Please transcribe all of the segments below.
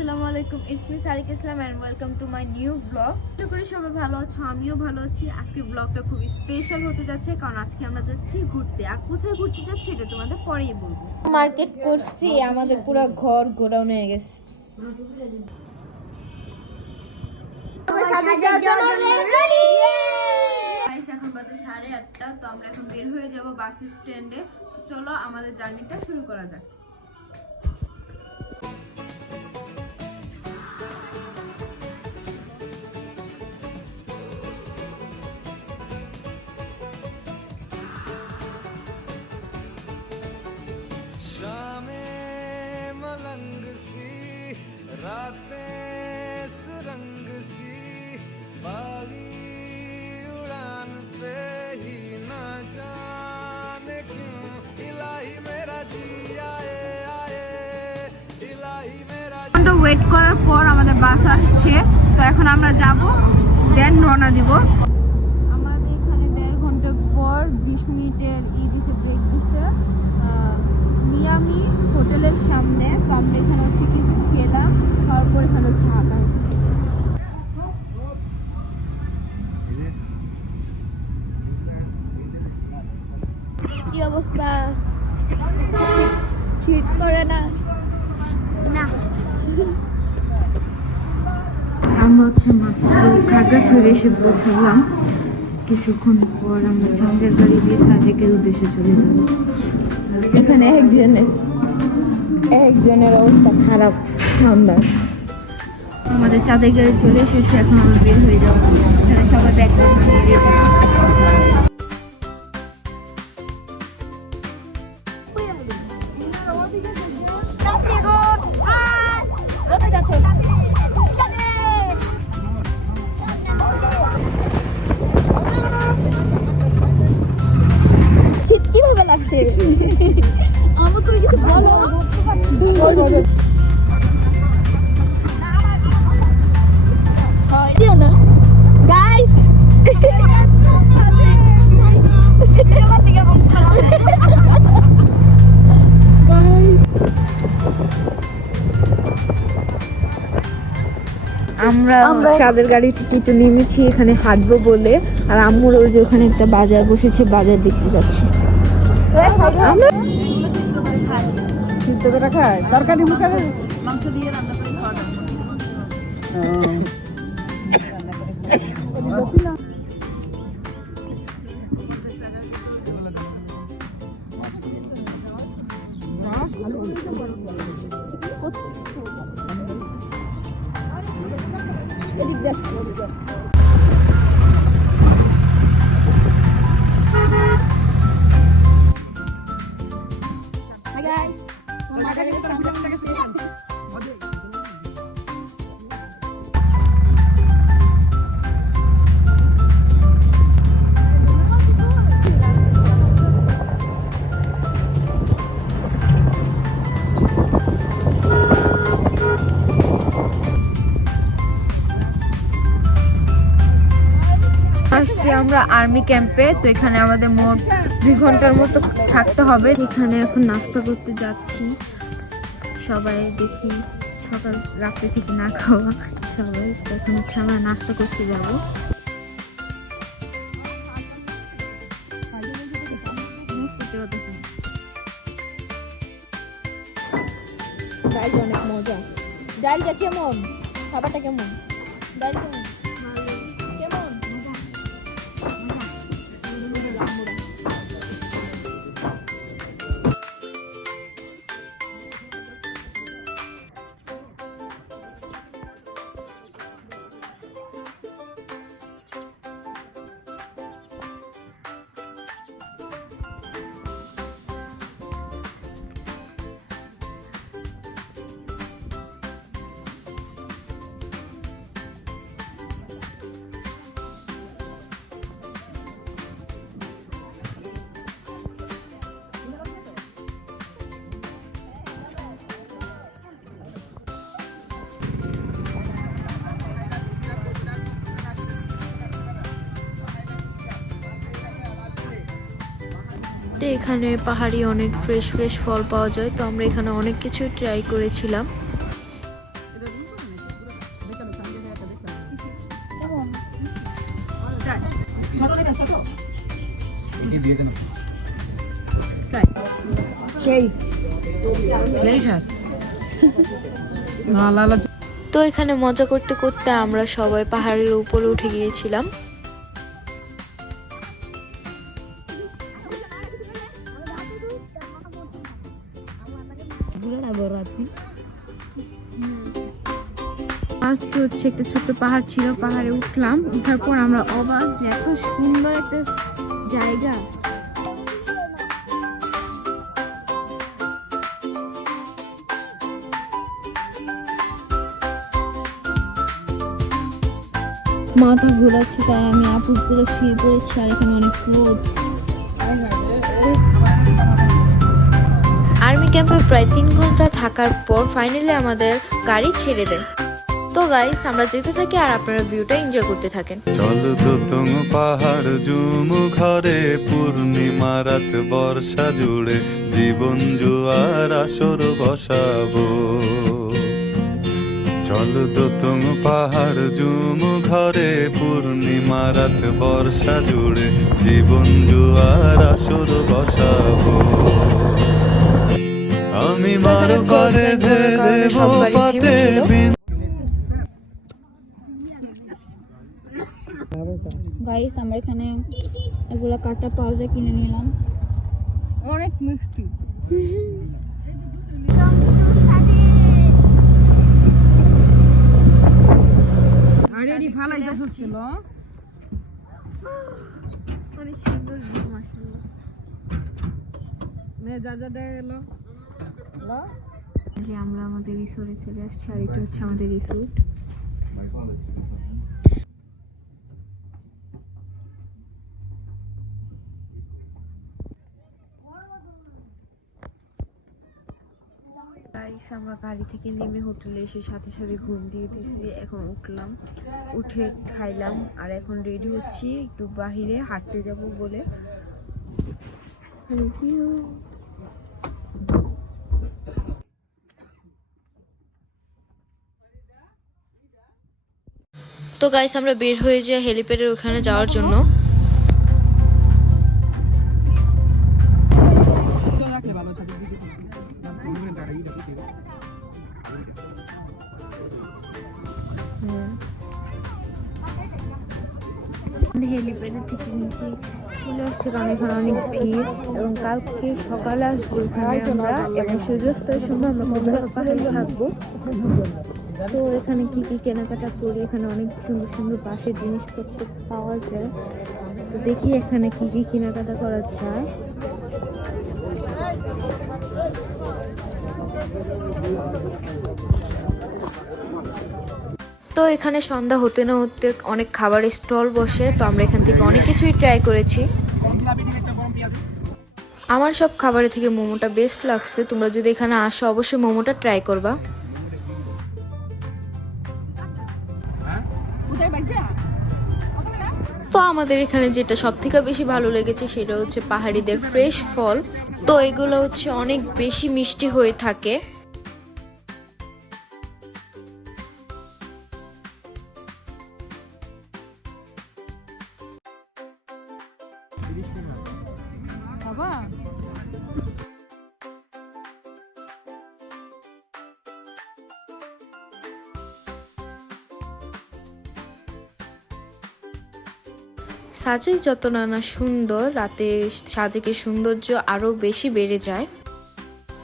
আসসালামু আলাইকুম, it's me Sarik Islam and welcome to my new blog. আশা করি সবাই ভালো আছো, আমিও ভালো আছি। আজকে ব্লগটা খুব স্পেশাল হতে যাচ্ছে কারণ আজকে আমরা যাচ্ছি ঘুরতে। আর কোথায় ঘুরতে যাচ্ছি এটা তোমাদের পরেই বলবো। মার্কেট করছি, আমাদের পুরো ঘর গোডাউন হয়ে গেছে। এখন বাজে 8:30, তো আমরা এখন বের হয়ে যাব বাস স্ট্যান্ডে। চলো আমাদের জার্নিটা শুরু করা যাক। रातें सुरंग सी बागी उड़ान पे ही ना जाने क्यों इलाही मेरा जी आए आए इलाही मेरा ঘন্টা ওয়েট করার পর আমাদের বাস আসছে, তো এখন আমরা যাব, দেন রওনা দিব। আমাদের এখানে 1.5 ঘন্টা পর 20 মিনিটের দিছে, ব্রেক দিছে মিয়ামি হোটেলের সামনে। তো আমরা এখানে হচ্ছে কিছু খেলাম, খাওয়ার পর এখানে চা খাই। কি অবস্থা? শীত করে না? না, আমরা হচ্ছে মাত্র খাগড়াছড়ি এসে পৌঁছালাম। কিছুক্ষণ পর আমরা চাঁদের গাড়ি দিয়ে সাজেকের উদ্দেশ্যে চলে যাব। এখানে একজনের অবস্থা খারাপ, ঠান্ডা। আমাদের চাঁদের গাড়ি চলে এসেছে, এখন আমরা বের হয়ে যাবো। এখানে সবাই ব্যাগ নিয়ে রেডি। শীত কিভাবে লাগছে? আমার তুমি কিছু বলো। না গাইস, আমরা চাঁদের গাড়ি থেকে একটু নেমেছি এখানে হাঁটবো বলে। আর আম্মুর ওই যে ওখানে একটা বাজার বসেছে, বাজার দেখতে যাচ্ছি। আমরা তরকারি মুখারে মাংস দিয়ে রান্না করে খাওয়া যাবে। আসছি আমরা আর্মি ক্যাম্পে। তো এখানে আমাদের মোট 2 ঘন্টার মতো থাকতে হবে। এখানে এখন নাস্তা করতে যাচ্ছি। সবাই দেখি সকাল রাত্রে থেকে না খাওয়া সবাই। তো এখন হচ্ছে আমরা নাস্তা করতে যাবো। ডাল অনেক মজা। ডালটা কেমন? খাবারটা কেমন? ডাল কেমন? কেমন? তো এখানে পাহাড়ি অনেক ফ্রেশ ফল পাওয়া যায়। তো আমরা এখানে অনেক কিছু ট্রাই করেছিলাম। সেই ভেরি স্বাদ না লালা তো এখানে মজা করতে করতে আমরা সবাই পাহাড়ের উপরে উঠে গিয়েছিলাম। আজকে হচ্ছে একটা ছোট্ট পাহাড় ছিল, পাহাড়ে উঠলাম, উঠার পর আমরা অবাক যে এত সুন্দর একটা জায়গা। মাথা ঘোরাচ্ছে তাই আমি আপুর পুরো শুয়ে পড়েছি, আর এখানে অনেক রোদ। আর্মি ক্যাম্পে প্রায় 3 ঘন্টা থাকার পর ফাইনালি আমাদের গাড়ি ছেড়ে দেয়। তো গাইস আমরা যেতে থাকি আর আপনারা ভিউটা এনজয় করতে থাকেন। চল দোতং পাহাড় জুম ঘরে পূর্ণিমা রাত বর্ষা জুড়ে জীবন জুয়ার আসর বসাবো। চল দোতং পাহাড় জুম ঘরে পূর্ণিমা রাত বর্ষা জুড়ে জীবন জুয়ার আসর বসাবো। আমি মার করে দেব পথে গাইস আমরা এখানে এগুলা কাটা পাওয়া যায়, কিনে নিলাম। অনেক মিষ্টি। আরে ফালাইতেছ ছিল অনেক সুন্দর ভিউ মাশাআল্লাহ। নে যা যা গেল যে আমরা আমাদের রিসোর্টে চলে আসছি, আর এটা হচ্ছে আমাদের রিসোর্ট। গাইস আমরা গাড়ি থেকে নেমে হোটেলে এসে সাথে সাথে ঘুম দিয়ে দিয়েছি। এখন উঠলাম, উঠে খাইলাম, আর এখন রেডি হচ্ছি একটু বাহিরে হাঁটতে যাব বলে। রিভিউ তো গাইস আমরা বের হয়ে যাই হেলিপ্যাডের ওখানে যাওয়ার জন্য। রাখলে ভালো থাকে। হেলিপ্যাডের থেকে নিচে চলে আসছে, কারণ এখানে অনেক ভিড়, এবং কালকে সকালে আসবো এখানে আমরা, এবং সূর্যাস্তের সময় আমরা কমলা পাহাড়ে থাকবো। তো এখানে কি কি কেনাকাটা করি, এখানে অনেক সুন্দর সুন্দর বাঁশের জিনিসপত্র পাওয়া যায়। তো দেখি এখানে কি কি কেনাকাটা করা যায়। তো এখানে সন্ধ্যা হতে না হতে অনেক খাবারের স্টল বসে, তো আমরা এখান থেকে অনেক কিছুই ট্রাই করেছি। আমার সব খাবারের থেকে মোমোটা বেস্ট লাগছে। তোমরা যদি এখানে আসো অবশ্যই মোমোটা ট্রাই করবা। তো আমাদের এখানে যেটা সব থেকে বেশি ভালো লেগেছে সেটা হচ্ছে পাহাড়িদের ফ্রেশ ফল। তো এগুলো হচ্ছে অনেক বেশি মিষ্টি হয়ে থাকে। বাবা সাজে যত নানা সুন্দর, রাতে সাজেকে সৌন্দর্য আরো বেশি বেড়ে যায়।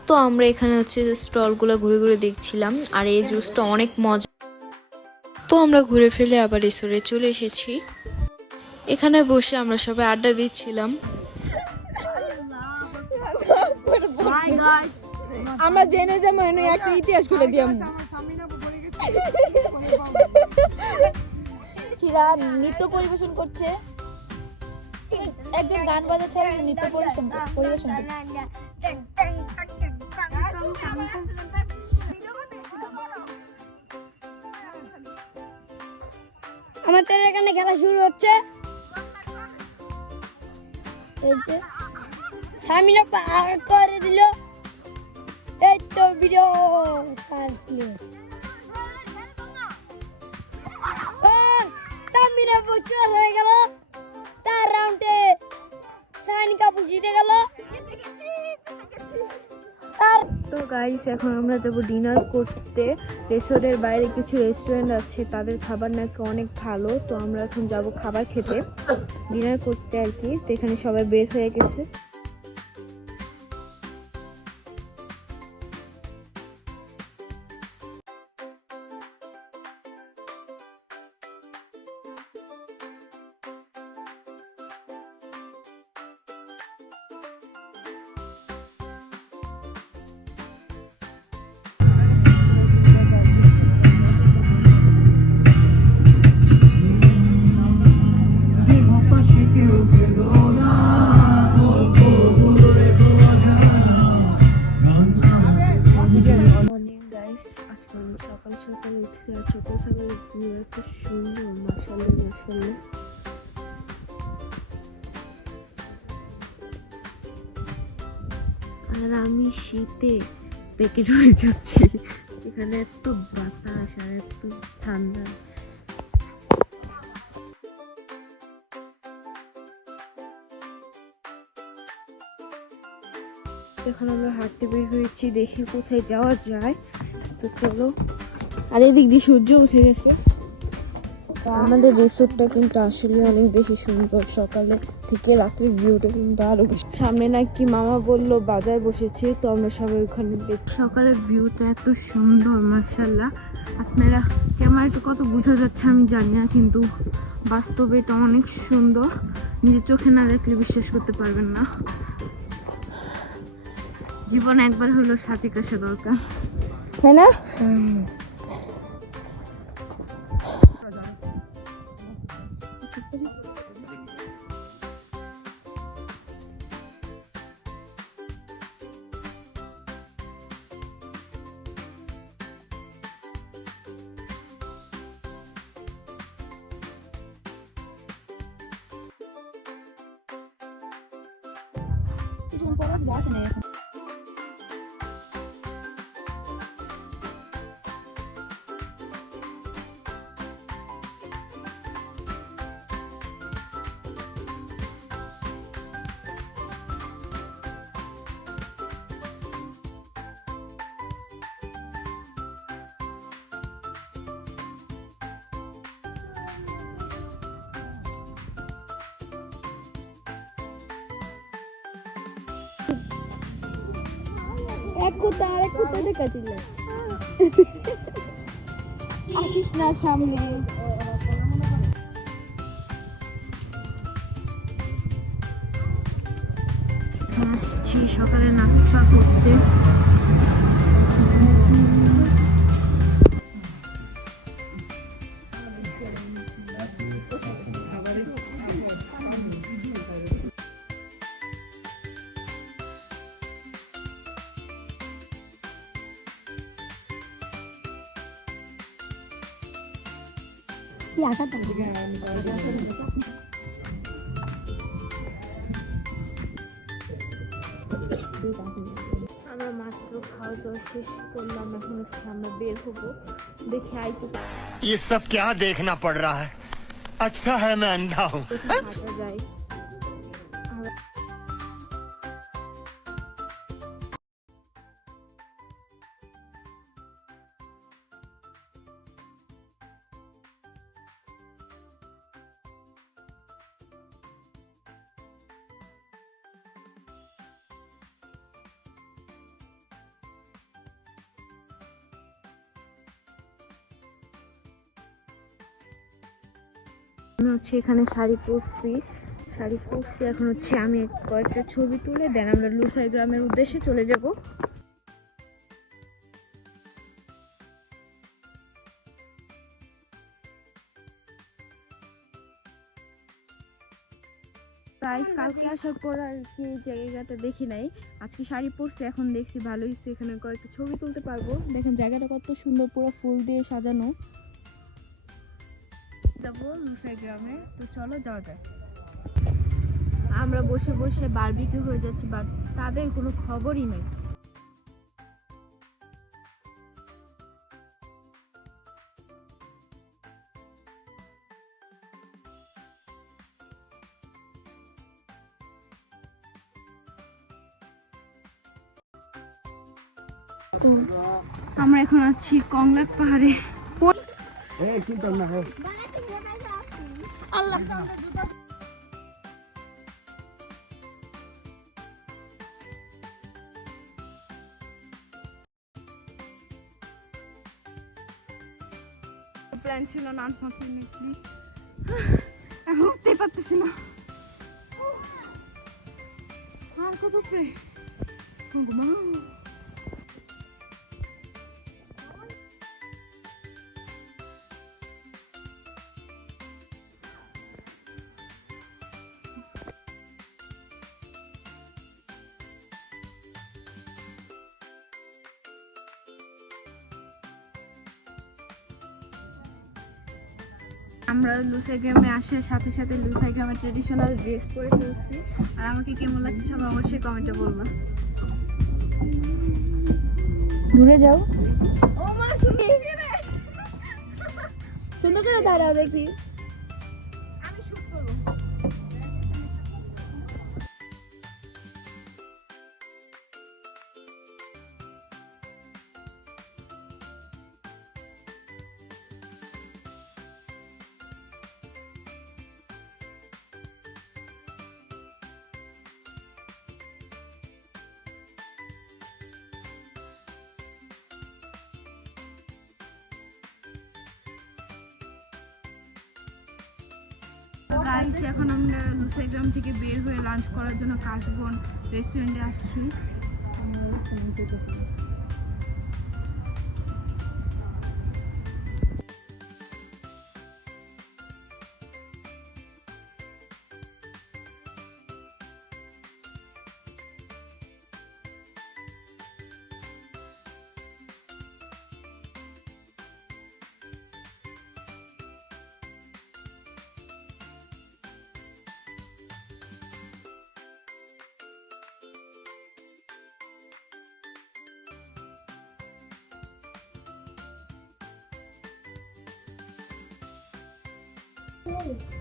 তো আমরা এখানে হচ্ছে স্টলগুলো ঘুরে ঘুরে দেখছিলাম, আর এই জুসটা অনেক মজা। তো আমরা ঘুরে ফেলে আবার রিসোর্টে চলে এসেছি। এখানে বসে আমরা সবাই আড্ডা দিচ্ছিলাম। আমরা জেনে যাবো একটা ইতিহাস করে দিয়াম। চিরা নৃত্য পরিবেশন করছে, একজন গান বাজাচ্ছে আর নৃত্য পরিবেশন করছে। আমাদের এখানে খেলা শুরু হচ্ছে। এই যে সামিনা পার করে দিল, এই তো ভিডিও সামিনা প্রচুর হয়ে গেল তার রাউন্ডে। জিতে গেল। আর তো গাইস এখন আমরা যাবো ডিনার করতে। রেস্টুরেন্টের বাইরে কিছু রেস্টুরেন্ট আছে, তাদের খাবার নাকি অনেক ভালো। তো আমরা এখন যাব খাবার খেতে, ডিনার করতে আর কি। তো এখানে সবাই বের হয়ে গেছে। মর্নিং গাইস, আজকে আমি সকাল সকাল উঠছি আর সকাল সকাল ভিউ এত সুন্দর, মাশাআল্লাহ মাশাআল্লাহ। আর আমি শীতে প্যাকেট হয়ে যাচ্ছি, এখানে এত বাতাস আর এত ঠান্ডা। এখন আমরা হাঁটতে বের হয়েছি, দেখি কোথায় যাওয়া যায়। তো চলো। আর এদিক দিয়ে সূর্য উঠে গেছে। আমাদের রিসোর্টটা কিন্তু আসলে অনেক বেশি সুন্দর, সকালে থেকে রাতের ভিউটা কিন্তু আরো বেশি। সামনে নাকি মামা বললো বাজার বসেছে, তো আমরা সবাই ওখানে দেখি। সকালের ভিউটা এত সুন্দর মাশাআল্লাহ। আপনারা ক্যামেরাটা কত বোঝা যাচ্ছে আমি জানি না, কিন্তু বাস্তবে এটা অনেক সুন্দর। নিজের চোখে না দেখলে বিশ্বাস করতে পারবেন না। জীবন একবার হলো সাথীকে আসা দরকার, তাই না? কিছুক্ষণ পর আসবে, আসে না এখন। এক কুত্তা আরেক কুত্তা দেখাচ্ছিল, আসিস না সামনে। আসছি সকালে নাস্তা করতে। আমরা মাত্র খাওয়া দাওয়া শেষ করলাম, এখন হচ্ছে আমরা বের হবো। দেখি আইতে ये सब क्या देखना पड़ रहा है? अच्छा है मैं अंधा हूँ। হাঁটা যায়। আমি হচ্ছে এখানে শাড়ি পরছি, এখন হচ্ছে আমি কয়েকটা ছবি তুলে দেন আমরা লুসাই গ্রামের উদ্দেশ্যে চলে যাব। গাইস কালকে আসার পর আর কি জায়গাটা দেখি নাই, আজকে শাড়ি পরছি, এখন দেখছি ভালো হয়েছে, এখানে কয়েকটা ছবি তুলতে পারবো। দেখেন জায়গাটা কত সুন্দর, পুরো ফুল দিয়ে সাজানো। যাবো লুসাই গ্রামে, তো চলো যাওয়া যায়। আমরা বসে বসে বারবিকিউ হয়ে যাচ্ছি, বাট তাদের কোনো খবরই নেই। আমরা এখন আছি কংলাক পাহাড়ে। আল্লাহ প্ল্যান ছিল না, আনফরচুনেটলি এখন উঠতেই পারতেছি না। আর কত উপরে ঘুমা। আমরা লুসাই গ্রামে আসার সাথে সাথে লুসাই গ্রামের ট্রেডিশনাল ড্রেস পরে ফেলছি। আর আমাকে কেমন লাগছে সবাই অবশ্যই কমেন্টে বলবা। দূরে যাও, ও মা শুনি সুন্দর করে দাঁড়াও দেখি। আমি শুট করব। গাইস এখন আমরা লুসাই গ্রাম থেকে বের হয়ে লাঞ্চ করার জন্য কাশবন রেস্টুরেন্টে আসছি।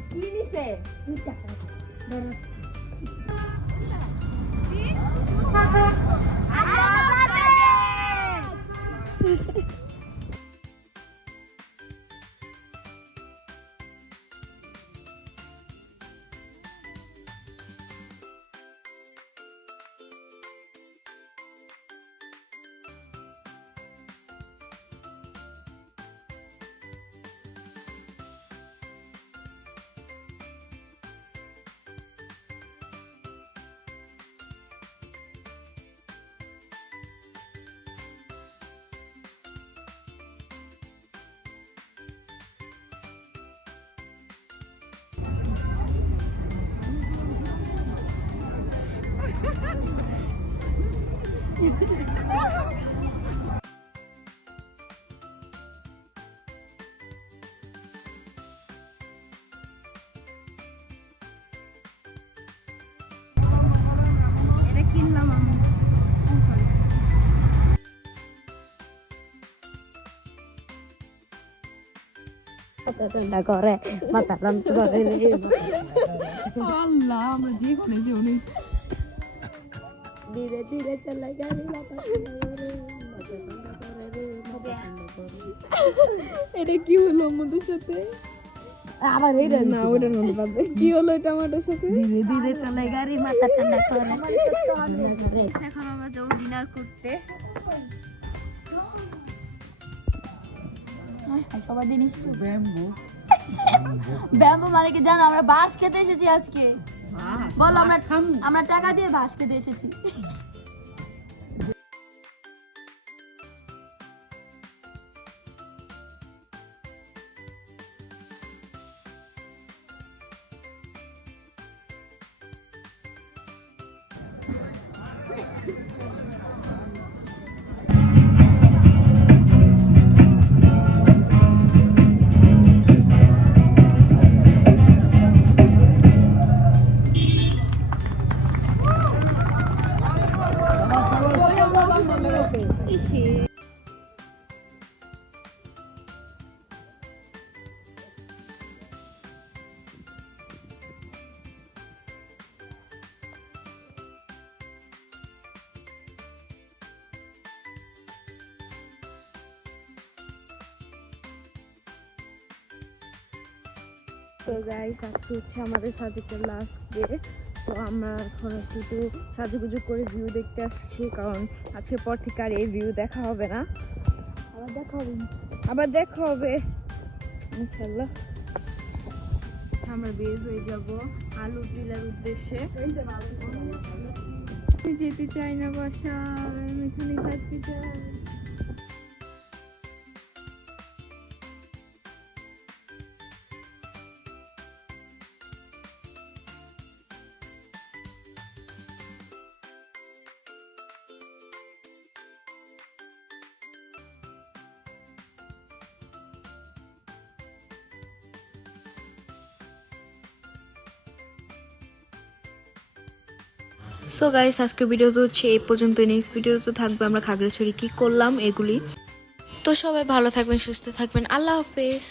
কি নিছে? এটা কিনলাম আমি। আল্লাহ আমরা যেখানে যে অনেক ধীরে ধীরে চলে গাড়ি এটা কি হলো আমাদের সাথে? আবার এই না ওটার মধ্যে পাবে। কি হলো এটা আমাদের সাথে? ধীরে ধীরে চলে গাড়ি, মাথা ঠান্ডা করে। এখন আমরা যাবো ডিনার করতে। সবাই জিনিস ব্যাম্বো মানে কি জানো? আমরা বাঁশ খেতে এসেছি আজকে। বলো, আমরা টাকা দিয়ে বাঁশ খেতে এসেছি। তো গাইস আজকে হচ্ছে আমাদের সাজেকের লাস্ট ডে। তো আমরা এখন একটু সাজুগুজু করে ভিউ দেখতে আসছি, কারণ আজকের পর থেকে আর এই ভিউ দেখা হবে না, আবার দেখা হবে ইনশাল্লাহ। আমরা বের হয়ে যাব আলু টিলার উদ্দেশ্যে। আমি যেতে চাই না বাসায়, আমি এখানেই থাকতে চাই। সো গাইস আজকের ভিডিও তো হচ্ছে এই পর্যন্ত। নেক্সট ভিডিও তো থাকবে আমরা খাগড়াছড়ি কি করলাম এগুলি। তো সবাই ভালো থাকবেন, সুস্থ থাকবেন, আল্লাহ হাফেজ।